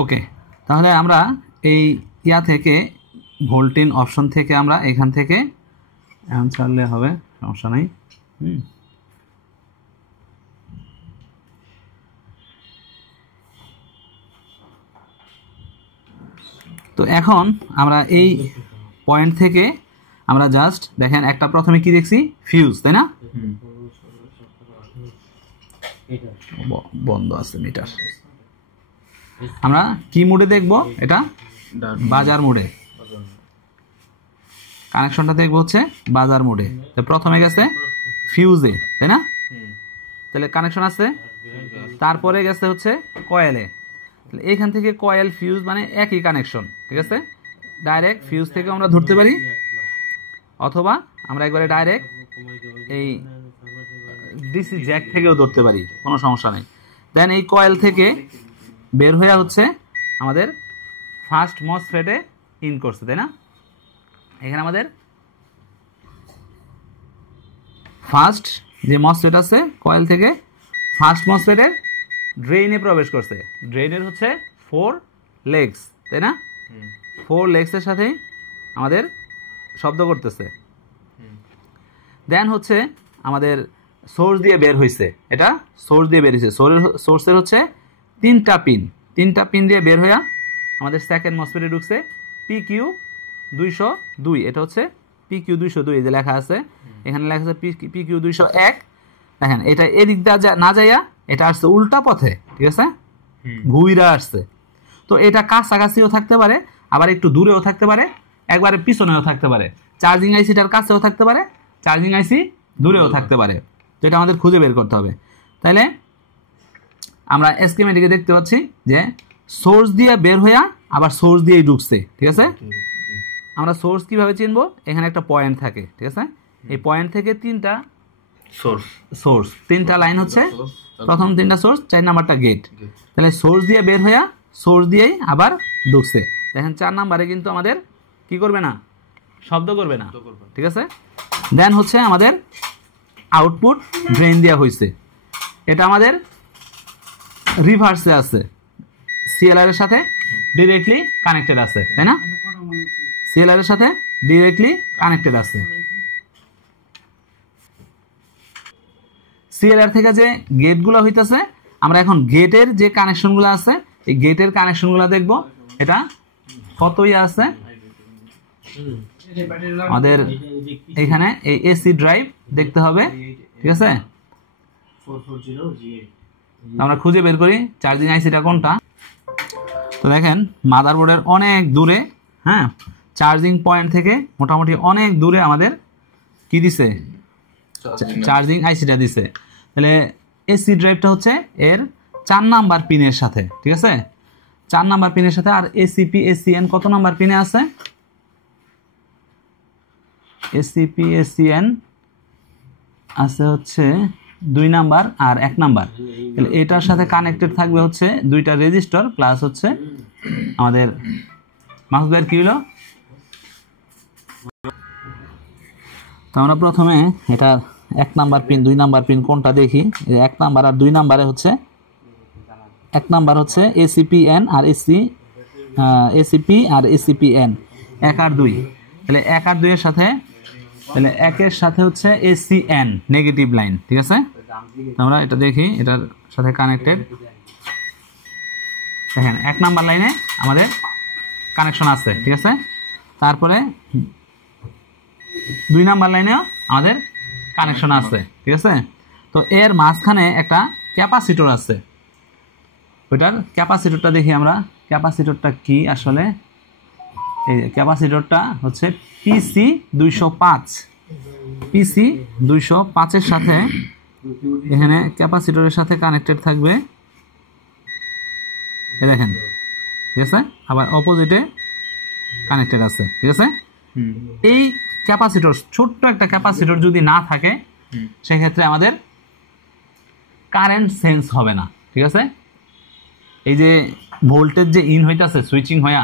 ওকে, তাহলে আমরা এই ইয়া থেকে ভোল্টিন অপশন থেকে আমরা এখান থেকে এখন ছাড়লে হবে, সমস্যা নাই। তো এখন আমরা এই পয়েন্ট থেকে আমরা জাস্ট দেখেন একটা প্রথমে কি দেখছি, ফিউজ, তাই না? বন্ধ আছে মিটার। আমরা কি মোডে দেখব? এটা বাজার মোডে, কানেকশনটা দেখবো হচ্ছে বাজার মোডে। তো প্রথমে গেছে ফিউজে, তাই না? তাহলে কানেকশন আছে, তারপরে গেছে হচ্ছে কয়েলে। তাহলে এখান থেকে কয়েল ফিউজ মানে একই কানেকশন, ঠিক আছে? ডাইরেক্ট ফিউজ থেকে আমরা ধরতে পারি, অথবা আমরা একবারে ডাইরেক্ট এই ডিসি জ্যাক থেকেও ধরতে পারি, কোনো সমস্যা নেই। দেন এই কয়েল থেকে বের হয়ে হচ্ছে আমাদের ফার্স্ট মসফেটে ইন করছে, তাই না? এখানে আমাদের ফার্স্ট যে মসফেট আছে কয়েল থেকে ফার্স্ট মসফেটের ড্রেইনে প্রবেশ করছে। ড্রেইনের হচ্ছে 4 লেগস, তাই না? 4 লেগসের সাথেই আমাদের শব্দ করতেছে। দেন হচ্ছে আমাদের সোর্স দিয়ে বের হয়েছে, এটা সোর্স দিয়ে বের হয়েছে। সোর্সের হচ্ছে 3টা পিন দিয়ে বের হয়ে আমাদের সেকেন্ড মসফেটে ঢুকছে PQ 202। এটা হচ্ছে PQ 202, এই যে লেখা আছে, এখানে লেখা আছে PQ 201। দেখেন এটা এদিক দিয়ে না যাইয়া এটা আসছে উল্টা পথে, ঠিক আছে? ঘুইরা আসছে। তো এটা কাছাকাছিও থাকতে পারে, আবার একটু দূরেও থাকতে পারে, একবারে পিছনেও থাকতে পারে। চার্জিং আইসিটার কাছেও থাকতে পারে, চার্জিং আইসি দূরেও থাকতে পারে। তো এটা আমাদের খুঁজে বের করতে হবে। তাইলে আমরা স্কিমেটিকে দেখতে পাচ্ছি যে সোর্স দিয়ে বের হইয়া আবার সোর্স দিয়েই ঢুকছে, ঠিক আছে? আমরা সোর্স কিভাবে চিনবো? এখানে একটা পয়েন্ট থাকে, ঠিক আছে? এই পয়েন্ট থেকে 3টা সোর্স 3টা লাইন হচ্ছে, প্রথম 3টা সোর্স, 4 নাম্বারটা গেট। তাহলে সোর্স দিয়ে বের হইয়া সোর্স দিয়েই আবার ঢুকছে। দেখেন 4 নাম্বারে কিন্তু আমাদের কি করবে না, শব্দ করবে না, ঠিক আছে? দেন হচ্ছে আমাদের আউটপুট ড্রেন দেওয়া হয়েছে, এটা আমাদের রিভার্সে আছে, সিএলআর এর সাথে ডিরেক্টলি কানেক্টেড আছে, তাই না? সিএলআর এর সাথে ডিরেক্টলি কানেক্টেড আছে। সিএলআর থেকে যে গেটগুলো হইতেছে, আমরা এখন গেটের যে কানেকশনগুলো আছে এই গেটের কানেকশনগুলো দেখব। এটা কতই আছে আমাদের এখানে, এই এসি ড্রাইভ দেখতে হবে, ঠিক আছে? আমরা খুঁজে বের করি চার্জিং আইসিটা কোনটা। তো দেখেন মাদারবোর্ডের অনেক দূরে, হ্যাঁ, চার্জিং পয়েন্ট থেকে মোটামুটি অনেক দূরে আমাদের কি দিছে, চার্জিং আইসিটা দিছে। তাহলে এসি ড্রাইভটা হচ্ছে এর 4 নাম্বার পিনের সাথে, ঠিক আছে? 4 নাম্বার পিনের সাথে। আর এসিপি এসিএন কত নাম্বার পিনে আছে? এসিপি এসিএন আছে হচ্ছে 2 নাম্বার আর 1 নাম্বার। তাহলে এটার সাথে কানেক্টেড থাকবে হচ্ছে 2টা রেজিস্টর প্লাস হচ্ছে আমাদের মাসুদ ভাইয়ের কি হলো। তো আমরা প্রথমে এটা 1 নাম্বার পিন 2 নাম্বার পিন কোনটা দেখি। 1 নাম্বার আর 2 নাম্বারে হচ্ছে 1 নাম্বার হচ্ছে এসিপিএন আর এসিপি আর এসিপিএন 1 আর 2। তাহলে 1 আর 2 এর সাথে, তাহলে 1 এর সাথে হচ্ছে এসিএন নেগেটিভ লাইন, ঠিক আছে? তো আমরা এটা দেখি, এটার সাথে কানেক্টেড। দেখেন 1 নাম্বার লাইনে আমাদের কানেকশন আছে, ঠিক আছে? তারপরে 2 নাম্বার লাইনেও আমাদের কানেকশন আছে, ঠিক আছে? তো এর মাঝখানে একটা ক্যাপাসিটর আছে, ওইটার ক্যাপাসিটরটা দেখি আমরা। ক্যাপাসিটরটা কি আসলে? এই ক্যাপাসিটরটা হচ্ছে পিসি 205। পিসি 205 এর সাথে এখানে ক্যাপাসিটরের সাথে কানেক্টেড থাকবে, এই দেখেন, ঠিক আছে? আবার অপোজিটে কানেক্টেড আছে, ঠিক আছে? এই ক্যাপাসিটর, ছোট্ট একটা ক্যাপাসিটর যদি না থাকে সেক্ষেত্রে আমাদের কারেন্ট সেন্স হবে না, ঠিক আছে? এই যে ভোল্টেজ যে ইন হইতাছে সুইচিং হইয়া,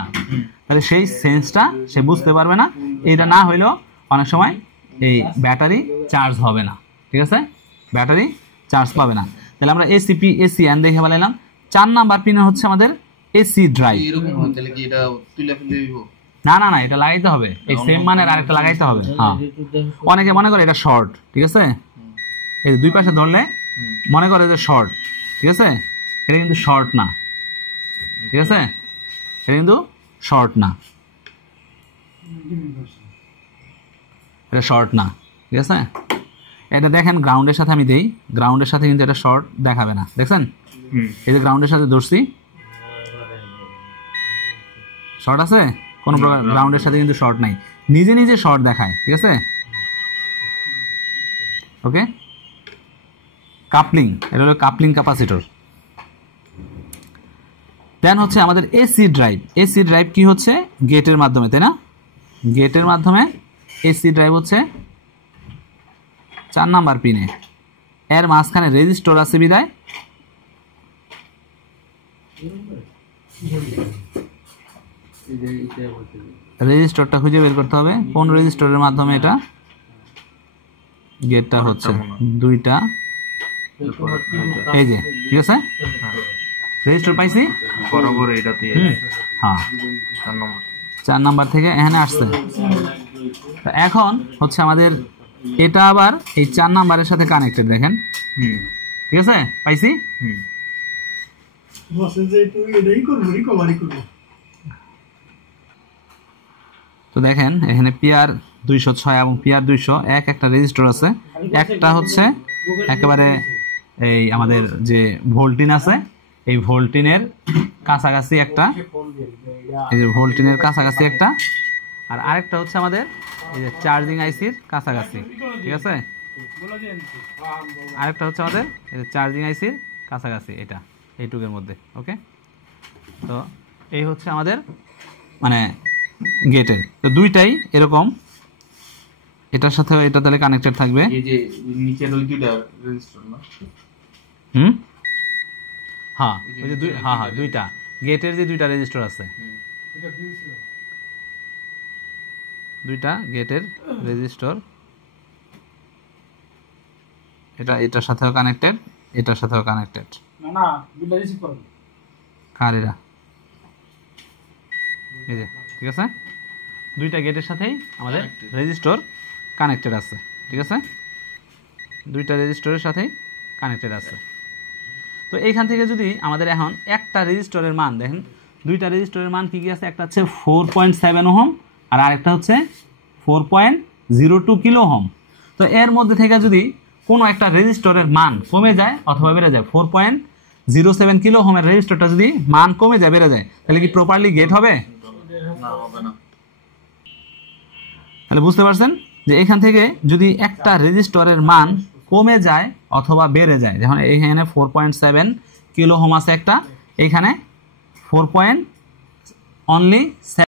তাহলে সেই সেন্সটা সে বুঝতে পারবে না। এটা না হইলেও অনেক সময় এই ব্যাটারি চার্জ হবে না, ঠিক আছে? ব্যাটারি চার্জ পাবে না। তাহলে আমরা এসিপি এসিএন দেখে বলাইলাম। 4 নাম্বার পিনে হচ্ছে আমাদের এসি ড্রাইভ। এরকম হয় তাহলে কি এটা তুলে ফেলে দিব? না না না, এটা লাগাইতে হবে, এই সেম মানের আরেকটা লাগাইতে হবে। হ্যাঁ, অনেকে মনে করে এটা শর্ট, ঠিক আছে, এই দুই পাশে ধরলে মনে করে যে শর্ট, ঠিক আছে, এটা কিন্তু শর্ট না, ঠিক আছে, এটা কিন্তু শর্ট না, এটা শর্ট না, ঠিক আছে। এটা দেখেন গ্রাউন্ডের সাথে আমি দেই, গ্রাউন্ডের সাথে কিন্তু এটা শর্ট দেখাবে না, দেখছেন, এই যে গ্রাউন্ডের সাথে ধরছি শর্ট আছে, কোনো প্রকার গ্রাউন্ডের সাথে কিন্তু শর্ট নাই, নিজে নিজে শর্ট দেখায়, ঠিক আছে। ওকে, কাপলিং, এটা হলো কাপলিং ক্যাপাসিটর। দেন হচ্ছে আমাদের এসি ড্রাইভ। এসি ড্রাইভ কি হচ্ছে? গেটের মাধ্যমে, তাই না, গেটের মাধ্যমে এসি ড্রাইভ হচ্ছে 4 নাম্বার পিনে, এর মাঝখানে রেজিস্টর আছে বিদায় রেজিস্টরটা খুঁজে বের করতে হবে, কোন রেজিস্টরের মাধ্যমে এটা গেটটা হচ্ছে, দুইটা, এই যে, ঠিক আছে, রেজিস্টর পাইছি বরাবর এটাতে। হ্যাঁ, 4 নাম্বার থেকে এখানে আসছে। এখন হচ্ছে আমাদের এটা আবার এই 4 নাম্বারের সাথে কানেক্টেড, দেখেন, ঠিক আছে, পাইছি। তো দেখেন এখানে পিআর 206 এবং পিআর 200 একটা রেজিস্টর আছে, একটা হচ্ছে একেবারে এই আমাদের যে ভোল্টিন আছে, এই ভোল্টিনের কাছাকাছি একটা, এই যে ভোল্টিনের কাছাকাছি একটা, আর আরেকটা হচ্ছে আমাদের এই যে চার্জিং আইসির কাছাকাছি, ঠিক আছে, আরেকটা হচ্ছে আমাদের এই যে চার্জিং আইসির কাছাকাছি, এটা এইটুকের মধ্যে। ওকে, তো এই হচ্ছে আমাদের মানে গেটের, তো দুইটাই এরকম, এটার সাথে এটা তাহলে কানেক্টেড থাকবে। এই যে নিচের ওই দুইটা রেজিস্টার না? হ্যাঁ, ওই যে হ্যাঁ হ্যাঁ, দুইটা গেটের যে দুইটা রেজিস্টার আছে, দুইটা গেটের রেজিস্টার, এটা এটার সাথেও কানেক্টেড, এটার সাথেও কানেক্টেড। না না, দুইটা রিসিভ করুন কার এরা, এই যে, ঠিক আছে, দুইটা গেটের সাথেই আমাদের রেজিস্টার কানেক্টেড আছে, ঠিক আছে, দুইটা রেজিস্টারের সাথেই কানেক্টেড আছে। তো এইখান থেকে যদি আমাদের এখন একটা রেজিস্টারের মান দেখেন, দুইটা রেজিস্টারের মান কি কি আছে, একটা হচ্ছে 4.7 ওহম আর আরেকটা হচ্ছে 4.02 কিলো ওহম। তো এর মধ্যে থেকে যদি কোনো একটা রেজিস্টারের মান কমে যায় অথবা বেড়ে যায়, 4.07 কিলো ওহমের রেজিস্টারটা যদি মান কমে যায়, বেড়ে যায়, তাহলে কি প্রপারলি গেট হবে? না, হবে না। তাহলে বুঝতে পারছেন যে এখান থেকে যদি একটা রেজিস্টারের মান কমে যায় অথবা বেড়ে যায়, যেমন এইখানে 4.7 কিলো ওহম আছে একটা, এইখানে 4.7